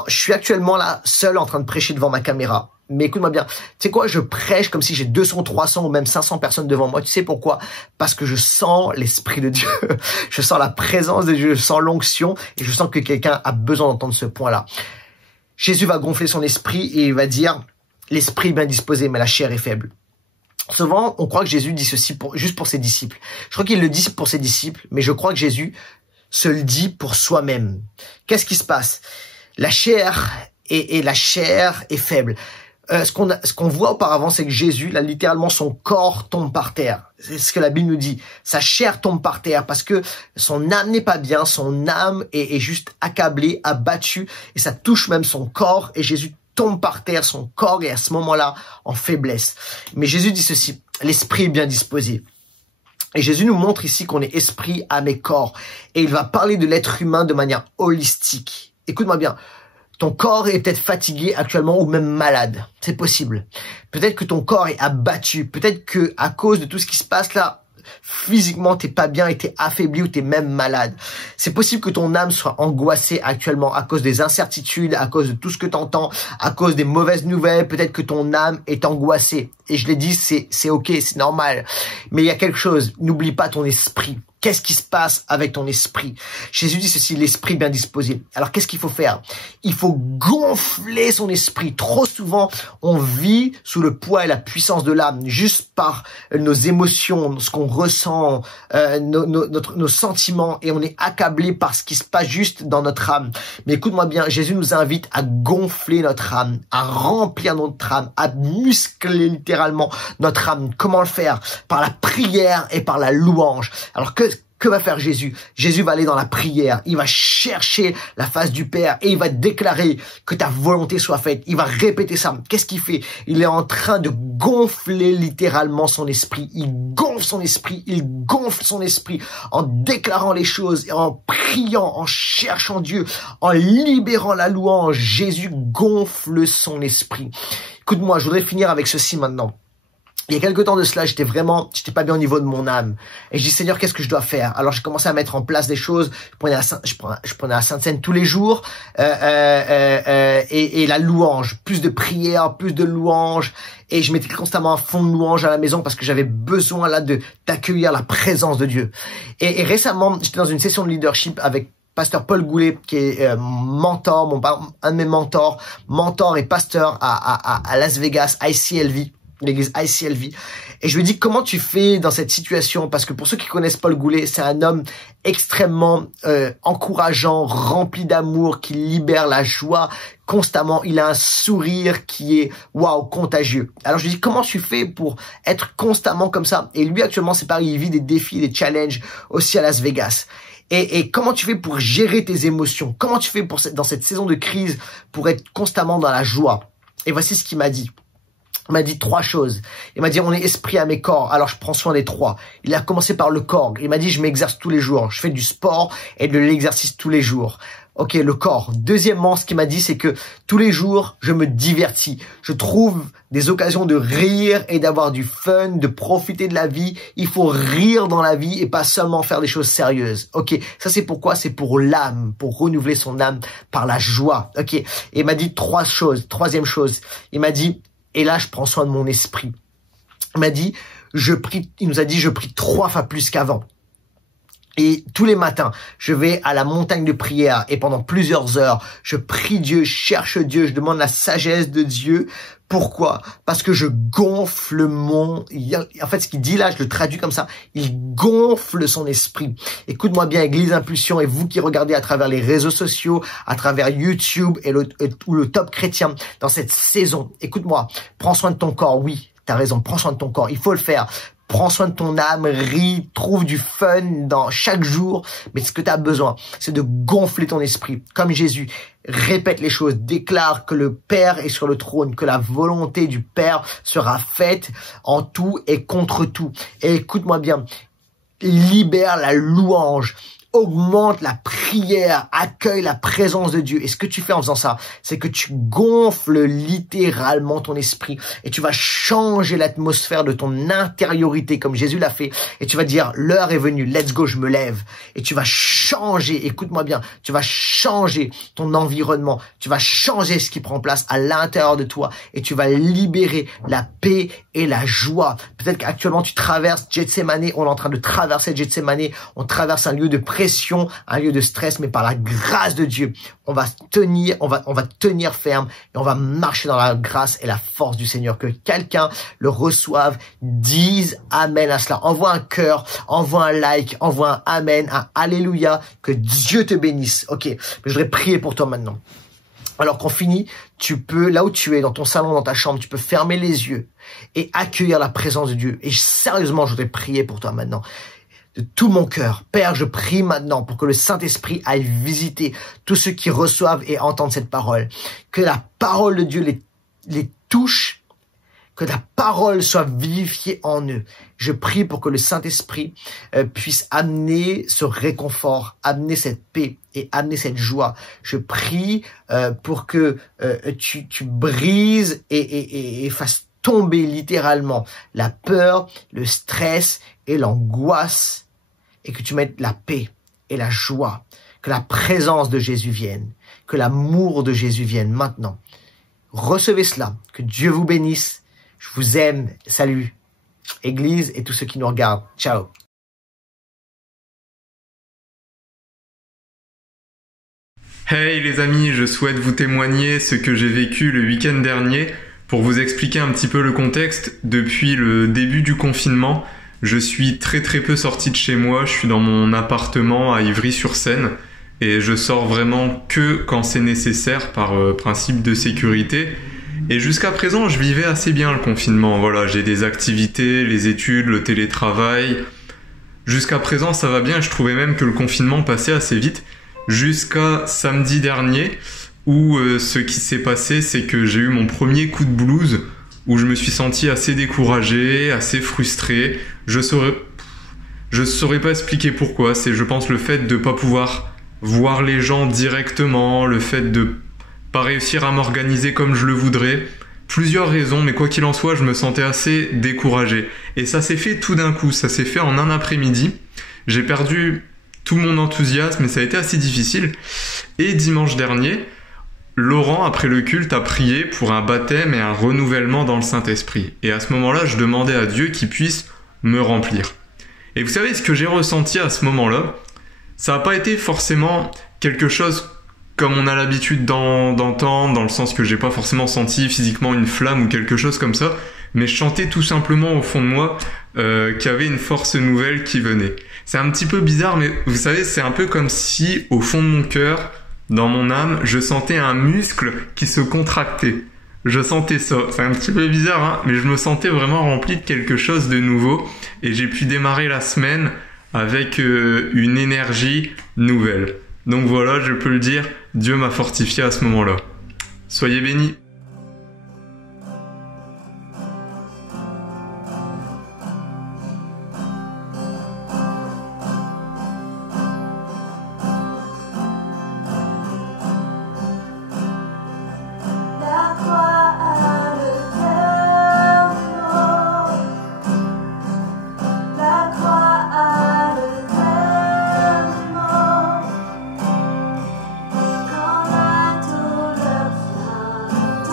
suis actuellement là, seul, en train de prêcher devant ma caméra. Mais écoute-moi bien. Tu sais quoi, je prêche comme si j'ai 200, 300 ou même 500 personnes devant moi. Tu sais pourquoi? Parce que je sens l'Esprit de Dieu. Je sens la présence de Dieu, je sens l'onction et je sens que quelqu'un a besoin d'entendre ce point-là. Jésus va gonfler son esprit et il va dire, l'esprit est bien disposé, mais la chair est faible. Souvent, on croit que Jésus dit ceci juste pour ses disciples. Je crois qu'il le dit pour ses disciples, mais je crois que Jésus se le dit pour soi-même. Qu'est-ce qui se passe? La chair est faible. Ce qu'on voit auparavant, c'est que Jésus, là, littéralement, son corps tombe par terre. C'est ce que la Bible nous dit. Sa chair tombe par terre parce que son âme n'est pas bien, son âme est juste accablée, abattue, et ça touche même son corps, et Jésus tombe par terre, son corps est à ce moment-là en faiblesse. Mais Jésus dit ceci, l'esprit est bien disposé. Et Jésus nous montre ici qu'on est esprit, âme et corps. Et il va parler de l'être humain de manière holistique. Écoute-moi bien. Ton corps est peut-être fatigué actuellement ou même malade. C'est possible. Peut-être que ton corps est abattu. Peut-être que à cause de tout ce qui se passe là, physiquement, t'es pas bien et t'es affaibli ou t'es même malade. C'est possible que ton âme soit angoissée actuellement à cause des incertitudes, à cause de tout ce que t'entends, à cause des mauvaises nouvelles. Peut-être que ton âme est angoissée. Et je l'ai dit, c'est ok, c'est normal. Mais il y a quelque chose. N'oublie pas ton esprit. Qu'est-ce qui se passe avec ton esprit? Jésus dit ceci, l'esprit bien disposé. Alors, qu'est-ce qu'il faut faire? Il faut gonfler son esprit. Trop souvent, on vit sous le poids et la puissance de l'âme, juste par nos émotions, ce qu'on ressent, nos sentiments, et on est accablé par ce qui se passe juste dans notre âme. Mais écoute-moi bien, Jésus nous invite à gonfler notre âme, à remplir notre âme, à muscler littéralement notre âme. Comment le faire? Par la prière et par la louange. Alors que va faire Jésus? Jésus va aller dans la prière, il va chercher la face du Père et il va déclarer que ta volonté soit faite. Il va répéter ça. Qu'est-ce qu'il fait? Il est en train de gonfler littéralement son esprit. Il gonfle son esprit, il gonfle son esprit en déclarant les choses, et en priant, en cherchant Dieu, en libérant la louange. Jésus gonfle son esprit. Écoute-moi, je voudrais finir avec ceci maintenant. Il y a quelque temps de cela, j'étais pas bien au niveau de mon âme. Et je dis, Seigneur, qu'est-ce que je dois faire? Alors, j'ai commencé à mettre en place des choses. Je prenais la Sainte Seine tous les jours, et la louange. Plus de prière, plus de louange. Et je mettais constamment un fond de louange à la maison parce que j'avais besoin là d'accueillir la présence de Dieu. Et récemment, j'étais dans une session de leadership avec Pasteur Paul Goulet, qui est mentor, un de mes mentors, mentor et pasteur à Las Vegas, ICLV. L'église ICLV. Et je lui ai dit, comment tu fais dans cette situation? Parce que pour ceux qui connaissent Paul Goulet, c'est un homme extrêmement encourageant, rempli d'amour, qui libère la joie constamment. Il a un sourire qui est, waouh, contagieux. Alors je lui ai dit, comment tu fais pour être constamment comme ça? Et lui, actuellement, c'est pareil, il vit des défis, des challenges aussi à Las Vegas. Et comment tu fais pour gérer tes émotions? Comment tu fais dans cette saison de crise pour être constamment dans la joie? Et voici ce qu'il m'a dit. Il m'a dit 3 choses. Il m'a dit, on est esprit, âme et corps. Alors, je prends soin des 3. Il a commencé par le corps. Il m'a dit, je m'exerce tous les jours. Je fais du sport et de l'exercice tous les jours. Ok, le corps. Deuxièmement, ce qu'il m'a dit, c'est que tous les jours, je me divertis. Je trouve des occasions de rire et d'avoir du fun, de profiter de la vie. Il faut rire dans la vie et pas seulement faire des choses sérieuses. Ok, ça c'est pourquoi? C'est pour l'âme, pour renouveler son âme par la joie. Ok, et il m'a dit 3 choses. Troisième chose, il m'a dit, et là, je prends soin de mon esprit. Il m'a dit, il nous a dit, je prie 3 fois plus qu'avant. Et tous les matins, je vais à la montagne de prière et pendant plusieurs heures, je prie Dieu, je cherche Dieu, je demande la sagesse de Dieu Pourquoi? Parce que je gonfle mon... En fait, ce qu'il dit là, je le traduis comme ça. Il gonfle son esprit. Écoute-moi bien, Église Impulsion, et vous qui regardez à travers les réseaux sociaux, à travers YouTube ou le Top Chrétien, dans cette saison, écoute-moi, prends soin de ton corps, oui, t'as raison, prends soin de ton corps, il faut le faire. Prends soin de ton âme, ris, trouve du fun dans chaque jour. Mais ce que tu as besoin, c'est de gonfler ton esprit. Comme Jésus, répète les choses, déclare que le Père est sur le trône, que la volonté du Père sera faite en tout et contre tout. Et écoute-moi bien, libère la louange. Augmente la prière, accueille la présence de Dieu. Et ce que tu fais en faisant ça, c'est que tu gonfles littéralement ton esprit et tu vas changer l'atmosphère de ton intériorité comme Jésus l'a fait. Et tu vas dire, l'heure est venue, let's go, je me lève. Et tu vas changer, écoute-moi bien, tu vas changer ton environnement, tu vas changer ce qui prend place à l'intérieur de toi et tu vas libérer la paix et la joie. Peut-être qu'actuellement tu traverses Gethsémané, on est en train de traverser Gethsémané, on traverse un lieu de pression, un lieu de stress, mais par la grâce de Dieu, on va tenir ferme et on va marcher dans la grâce et la force du Seigneur. Que quelqu'un le reçoive, dise amen à cela. Envoie un cœur, envoie un like, envoie un amen, un alléluia. Que Dieu te bénisse. Ok, mais je voudrais prier pour toi maintenant. Alors qu'on finit, tu peux, là où tu es, dans ton salon, dans ta chambre, tu peux fermer les yeux et accueillir la présence de Dieu. Et sérieusement, je voudrais prier pour toi maintenant. De tout mon cœur, Père, je prie maintenant pour que le Saint-Esprit aille visiter tous ceux qui reçoivent et entendent cette parole. Que la parole de Dieu les touche, que la parole soit vivifiée en eux. Je prie pour que le Saint-Esprit puisse amener ce réconfort, amener cette paix et amener cette joie. Je prie pour que tu brises et fasses tomber littéralement la peur, le stress et l'angoisse et que tu mettes la paix et la joie, que la présence de Jésus vienne, que l'amour de Jésus vienne maintenant. Recevez cela, que Dieu vous bénisse, je vous aime, salut, Église et tous ceux qui nous regardent, ciao. Hey les amis, je souhaite vous témoigner ce que j'ai vécu le week-end dernier. Pour vous expliquer un petit peu le contexte, depuis le début du confinement, je suis très peu sorti de chez moi, je suis dans mon appartement à Ivry-sur-Seine et je sors vraiment que quand c'est nécessaire par principe de sécurité. Et jusqu'à présent, je vivais assez bien le confinement. Voilà, j'ai des activités, les études, le télétravail. Jusqu'à présent, ça va bien, je trouvais même que le confinement passait assez vite. Jusqu'à samedi dernier, où ce qui s'est passé, c'est que j'ai eu mon premier coup de blues, où je me suis senti assez découragé, assez frustré. Je saurais pas expliquer pourquoi. C'est, je pense, le fait de pas pouvoir voir les gens directement, le fait de pas réussir à m'organiser comme je le voudrais. Plusieurs raisons, mais quoi qu'il en soit, je me sentais assez découragé. Et ça s'est fait tout d'un coup, ça s'est fait en un après-midi. J'ai perdu tout mon enthousiasme et ça a été assez difficile. Et dimanche dernier, Laurent, après le culte, a prié pour un baptême et un renouvellement dans le Saint-Esprit. Et à ce moment-là, je demandais à Dieu qu'il puisse me remplir. Et vous savez, ce que j'ai ressenti à ce moment-là, ça n'a pas été forcément quelque chose comme on a l'habitude d'entendre, dans le sens que j'ai pas forcément senti physiquement une flamme ou quelque chose comme ça, mais je sentais tout simplement au fond de moi qu'il y avait une force nouvelle qui venait. C'est un petit peu bizarre, mais vous savez, c'est un peu comme si, au fond de mon cœur, dans mon âme, je sentais un muscle qui se contractait. Je sentais ça. C'est un petit peu bizarre, hein, mais je me sentais vraiment rempli de quelque chose de nouveau et j'ai pu démarrer la semaine avec une énergie nouvelle. Donc voilà, je peux le dire, Dieu m'a fortifié à ce moment-là. Soyez bénis. La croix a le terme, la croix a le terme. Quand la douleur vient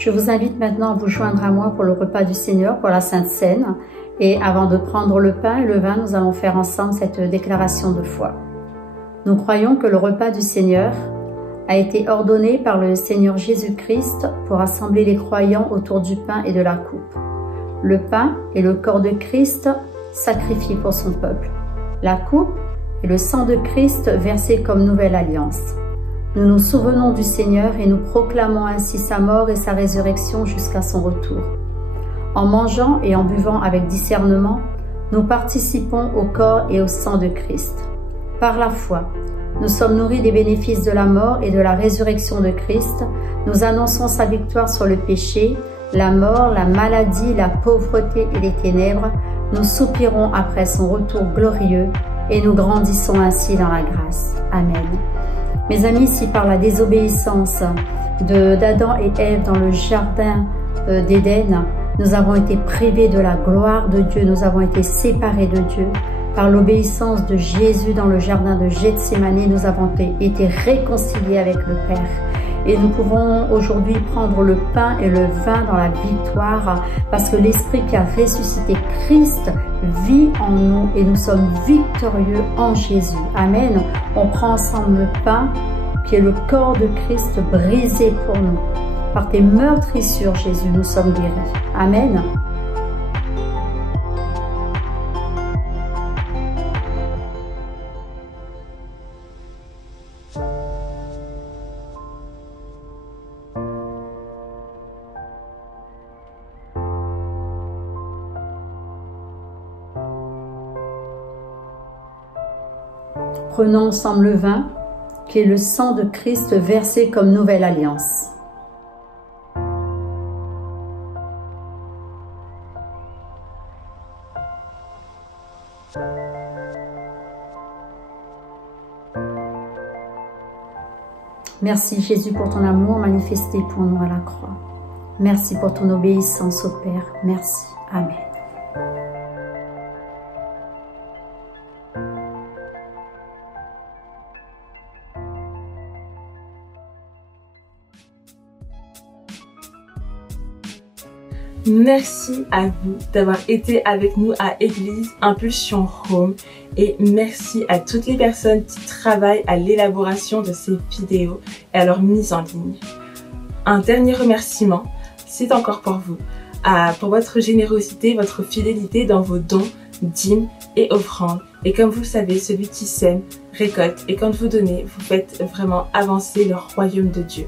Je vous invite maintenant à vous joindre à moi pour le repas du Seigneur, pour la Sainte Seine. Et avant de prendre le pain et le vin, nous allons faire ensemble cette déclaration de foi. Nous croyons que le repas du Seigneur a été ordonné par le Seigneur Jésus-Christ pour rassembler les croyants autour du pain et de la coupe. Le pain est le corps de Christ sacrifié pour son peuple. La coupe est le sang de Christ versé comme nouvelle alliance. Nous nous souvenons du Seigneur et nous proclamons ainsi sa mort et sa résurrection jusqu'à son retour. En mangeant et en buvant avec discernement, nous participons au corps et au sang de Christ. Par la foi, nous sommes nourris des bénéfices de la mort et de la résurrection de Christ. Nous annonçons sa victoire sur le péché, la mort, la maladie, la pauvreté et les ténèbres. Nous soupirons après son retour glorieux et nous grandissons ainsi dans la grâce. Amen. Mes amis, si par la désobéissance d'Adam et Ève dans le jardin d'Éden, nous avons été privés de la gloire de Dieu, nous avons été séparés de Dieu, par l'obéissance de Jésus dans le jardin de Gethsémani, nous avons été réconciliés avec le Père. Et nous pouvons aujourd'hui prendre le pain et le vin dans la victoire parce que l'Esprit qui a ressuscité Christ vit en nous et nous sommes victorieux en Jésus. Amen. On prend ensemble le pain qui est le corps de Christ brisé pour nous. Par tes meurtrissures, Jésus, nous sommes guéris. Amen. Prenons ensemble le vin, qui est le sang de Christ versé comme nouvelle alliance. Merci Jésus pour ton amour manifesté pour nous à la croix. Merci pour ton obéissance au Père. Merci. Amen. Merci à vous d'avoir été avec nous à Église Impulsion Home et merci à toutes les personnes qui travaillent à l'élaboration de ces vidéos et à leur mise en ligne. Un dernier remerciement, c'est encore pour vous, pour votre générosité, votre fidélité dans vos dons, dîmes et offrandes. Et comme vous le savez, celui qui sème récolte et quand vous donnez, vous faites vraiment avancer le royaume de Dieu.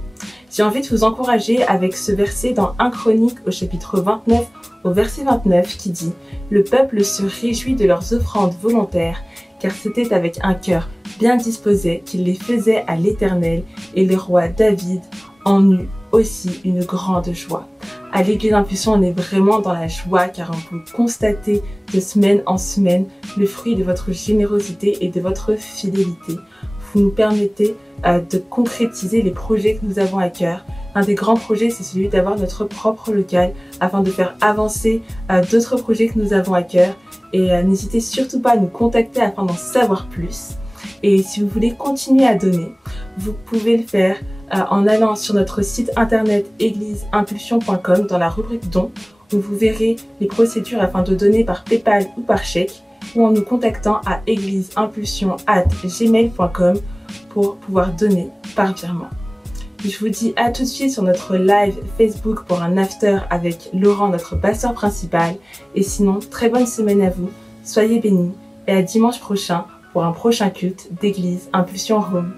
J'ai envie de vous encourager avec ce verset dans 1 Chronique au chapitre 29 au verset 29 qui dit « Le peuple se réjouit de leurs offrandes volontaires car c'était avec un cœur bien disposé qu'ils les faisaient à l'Éternel et le roi David en eut aussi une grande joie. » À l'Église Impulsion, on est vraiment dans la joie car on peut constater de semaine en semaine le fruit de votre générosité et de votre fidélité. Vous nous permettez de concrétiser les projets que nous avons à cœur. Un des grands projets, c'est celui d'avoir notre propre local afin de faire avancer d'autres projets que nous avons à cœur. Et n'hésitez surtout pas à nous contacter afin d'en savoir plus. Et si vous voulez continuer à donner, vous pouvez le faire en allant sur notre site internet égliseimpulsion.com dans la rubrique dons où vous verrez les procédures afin de donner par PayPal ou par chèque ou en nous contactant à égliseimpulsion@gmail.com pour pouvoir donner par virement. Je vous dis à tout de suite sur notre live Facebook pour un after avec Laurent, notre pasteur principal. Et sinon, très bonne semaine à vous, soyez bénis et à dimanche prochain pour un prochain culte d'Église Impulsion Home.